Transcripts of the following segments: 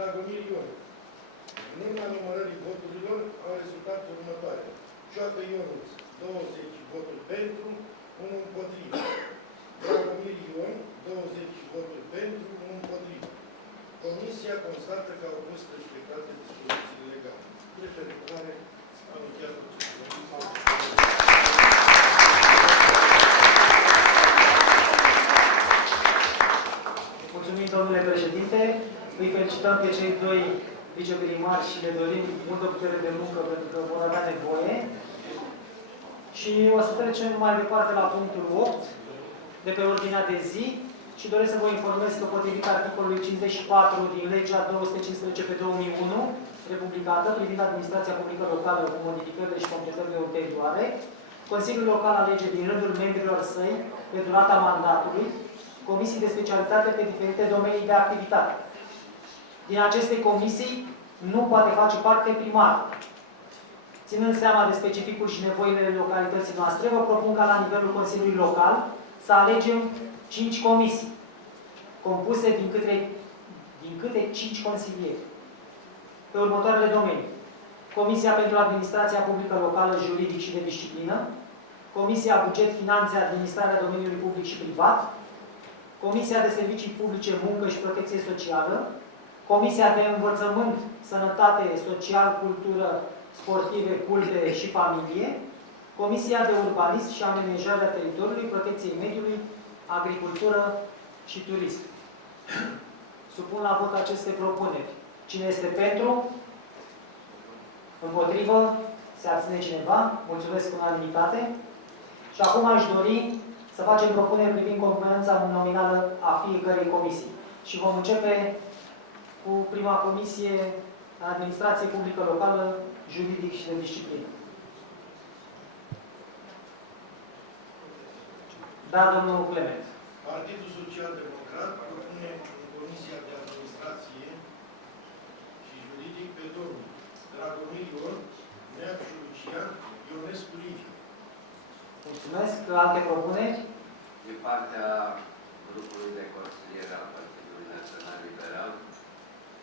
Dragomir Ion. În urma numărării voturilor au rezultat următoare. Cioată Ionuț, 20 voturi pentru, 1 împotrivă. Dragomir Ion, 20 voturi pentru, 1 împotrivă. Comisia constată că au fost respectate dispozițiile legale. Drept care am încheiat procesul. Mulțumim, domnule președinte. Îi felicităm pe cei doi viceprimari și le dorim multă putere de muncă pentru că vor avea nevoie. Și o să trecem mai departe la punctul 8 de pe ordinea de zi și doresc să vă informez că potrivit articolului 54 din legea 215 pe 2001 republicată privind administrația publică locală cu modificările și completările ulterioare, Consiliul Local alege din rândul membrilor săi, pe durata mandatului, comisii de specialitate pe diferite domenii de activitate. Din aceste comisii nu poate face parte primarul. Ținând seama de specificul și nevoile localității noastre, vă propun ca la nivelul Consiliului Local să alegem 5 comisii, compuse din câte 5 consilieri, pe următoarele domenii. Comisia pentru Administrația Publică Locală, Juridic și de Disciplină, Comisia Buget, Finanțe, Administrarea Domeniului Public și Privat, Comisia de Servicii Publice, Muncă și Protecție Socială, Comisia de Învățământ, Sănătate, Social, Cultură, Sportive, Culte și Familie, Comisia de Urbanism și Amenajarea Teritoriului, Protecției Mediului, Agricultură și Turism. Supun la vot aceste propuneri. Cine este pentru? Împotrivă? Se abține cineva? Mulțumesc în unanimitate. Și acum aș dori să facem propuneri privind componența nominală a fiecărei comisii. Și vom începe cu prima comisie, Administrație Publică Locală, Juridic și de Disciplină. Da, domnul Clement. Partidul Social Democrat propune în Comisia de Administrație și Juridic pe domnul Dragomir Ion, Neacșu Lucian, Ionescu Liviu. Mulțumesc. Alte propuneri? Din partea grupului de consiliere al Partidului Național Liberal,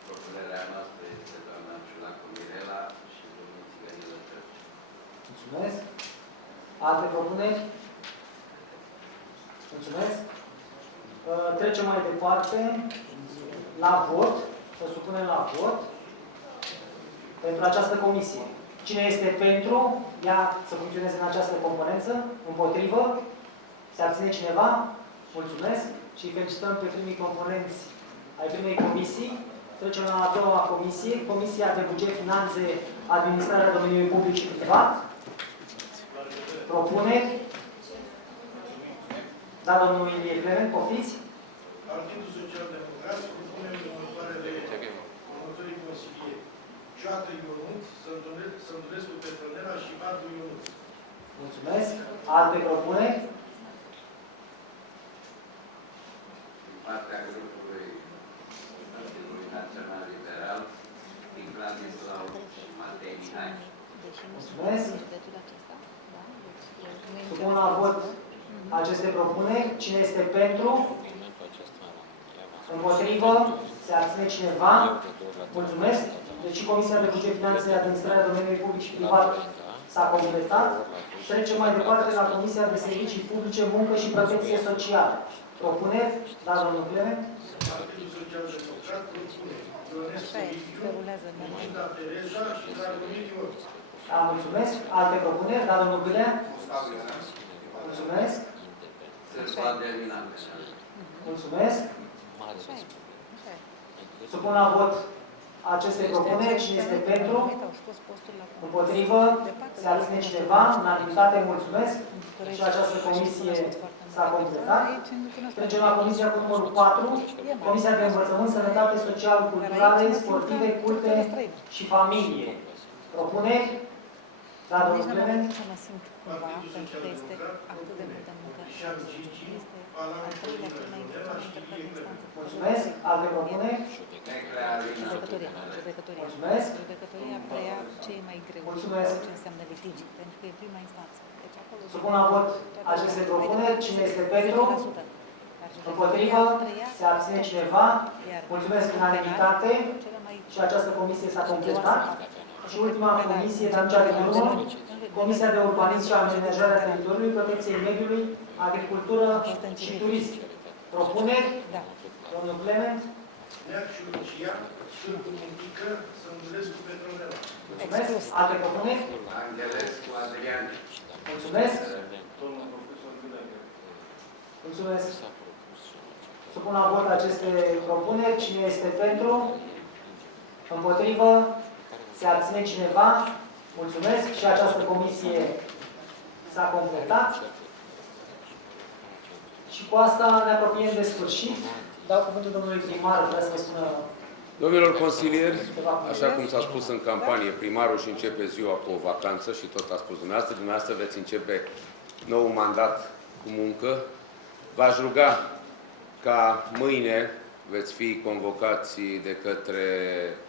propunerea noastră este doamna Ciulacu Mirela și domnul Țigănilă Tărciu. Mulțumesc. Alte propuneri? Mulțumesc. Trecem mai departe la vot. Să supunem la vot pentru această comisie. Cine este pentru ea să funcționeze în această componență? Împotrivă? Se abține cineva? Mulțumesc și îi felicităm pe primii componenți ai primei comisii. Trecem la a doua comisie, Comisia de Buget, Finanțe, Administrarea Domeniului Public și Privat. Propuneri? Da, domnul Ilie Clement, poftiți? Partidul Social Democrat propune următorii consilieri. Cioată Ionuț, Sândulescu Petronela și Madu Ionuț. Mulțumesc. Alte propuneri? Din partea grupului Partidului Național Liberal, din Vladislav și Matei Mihai. Mulțumesc. Supun la vot aceste propuneri. Cine este pentru? Împotrivă? Se abține cineva? Mulțumesc. Deci Comisia de Buget, Finanțe, Administrarea Domeniului Public și Privat s-a completat. Trecem mai departe la Comisia de Servicii Publice, Muncă și Protecție Socială. Propuneri? Da, domnul Clement? Partidul Social Democrat propune Ionescu Liviu, Lucinda Tereza și Dragomir Ion. Da, mulțumesc. Alte propuneri? Da, domnul Gâlea? Mulțumesc. Mulțumesc. Supun la vot aceste propuneri. Cine este pentru? Împotrivă? Se abține cineva? Unanimitate, mulțumesc. Și această comisie s-a completat. Trecem la comisia cu numărul 4. Comisia de Învățământ, Sănătate, Social, Culturale, Sportive, Culte și Familie. Propuneri? Da, domnul Clement? Partidul Social Democrat propune Crișan Cici, Palan Corina Ionela și Ilie Clement. Mulțumesc. Alte propuneri? Mulțumesc. Judecătoria preia ce e mai greu. Mulțumesc. Ce înseamnă litigi, pentru că e prima instanță. Deci acolo Supun la vot aceste propuneri. Cine este pentru? Împotrivă? Se abține cineva? Mulțumesc, unanimitate. Și această comisie s-a completat. Și ultima comisie, dar nu cea de urmă, Comisia de Urbanism și Amenajarea Teritoriului, Protecției Mediului, Agricultură și Turism. Propuneri? Da. Domnul Clement? Neac și Lucia, Sfântul Muntică, Sândulescu, Petronela. Mulțumesc. Alte propuneri? Angelescu, Adrian. Mulțumesc. Mulțumesc. Supun la vot aceste propuneri. Cine este pentru? Împotrivă? Se abține cineva? Mulțumesc. Și această comisie s-a completat. Și cu asta ne apropiem de sfârșit. Dau cuvântul domnului primar, vrea să vă spună. Domnilor consilieri, așa cum s-a spus în campanie, primarul își începe ziua cu o vacanță și tot a spus dumneavoastră veți începe nou mandat cu muncă. V-aș ruga ca mâine veți fi convocați de către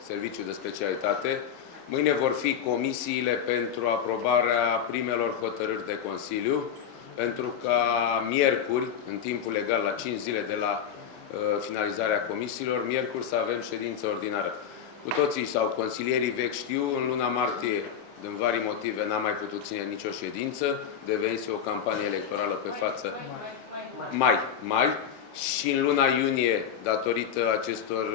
Serviciul de Specialitate. Mâine vor fi comisiile pentru aprobarea primelor hotărâri de Consiliu, pentru ca miercuri, în timpul legal, la 5 zile de la finalizarea comisiilor, miercuri să avem ședință ordinară. Cu toții sau consilierii vechi știu, în luna martie, din vari motive, n-am mai putut ține nicio ședință, devenise o campanie electorală pe față mai, și în luna iunie, datorită acestor,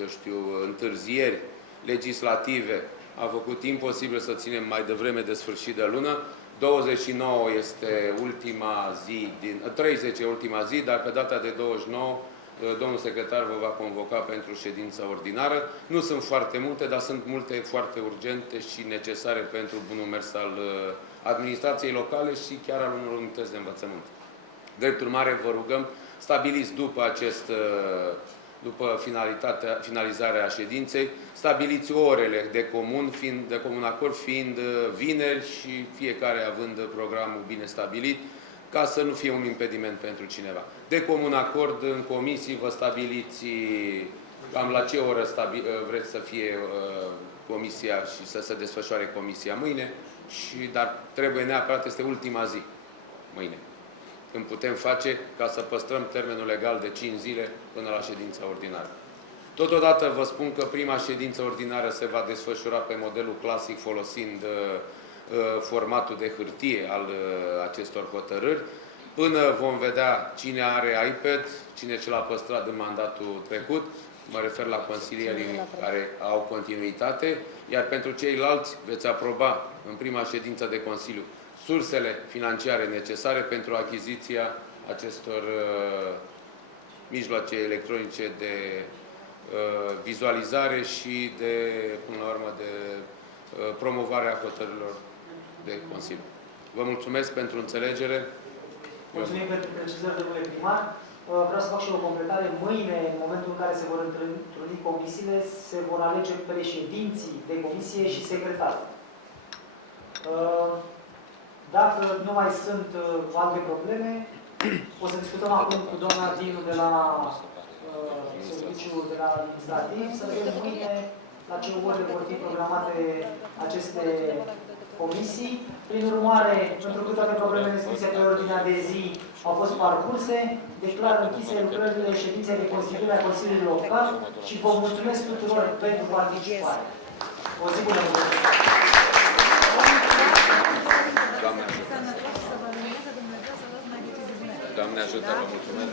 eu știu, întârzieri legislative, a făcut imposibil să ținem mai devreme de sfârșit de lună. 29 este ultima zi, 30 e ultima zi, dacă data de 29, domnul secretar vă va convoca pentru ședința ordinară. Nu sunt foarte multe, dar sunt multe foarte urgente și necesare pentru bunul mers al administrației locale și chiar al unor unități de învățământ. Drept urmare, vă rugăm, stabiliți după finalizarea ședinței, stabiliți orele de comun acord, fiind vineri și fiecare având programul bine stabilit, ca să nu fie un impediment pentru cineva. De comun acord, în comisii, vă stabiliți cam la ce oră vreți să fie comisia și să se desfășoare comisia mâine, dar trebuie neapărat, este ultima zi, mâine, când putem face ca să păstrăm termenul legal de 5 zile până la ședința ordinară. Totodată vă spun că prima ședință ordinară se va desfășura pe modelul clasic, folosind formatul de hârtie al acestor hotărâri, până vom vedea cine are iPad, cine ce l-a păstrat în mandatul trecut, mă refer la consilierii care au continuitate, iar pentru ceilalți veți aproba în prima ședință de Consiliu sursele financiare necesare pentru achiziția acestor mijloace electronice de vizualizare și de, până la urmă, de promovarea hotărârilor de Consiliu. Vă mulțumesc pentru înțelegere. Mulțumim pentru precizări, domnule primar. Vreau să fac și o completare. Mâine, în momentul în care se vor întruni comisiile, se vor alege președinții de comisie și secretar. Dacă nu mai sunt alte probleme, o să discutăm acum cu doamna Dinu de la Serviciul de la Administrativ, să vedem mâine la ce ore vor fi programate aceste comisii. Prin urmare, pentru că toate problemele discuse pe ordinea de zi au fost parcurse, declar închise lucrările ședinței de constituire a Consiliului Local și vă mulțumesc tuturor pentru participare. O zi bună! Doamne ajută, vă mulțumesc,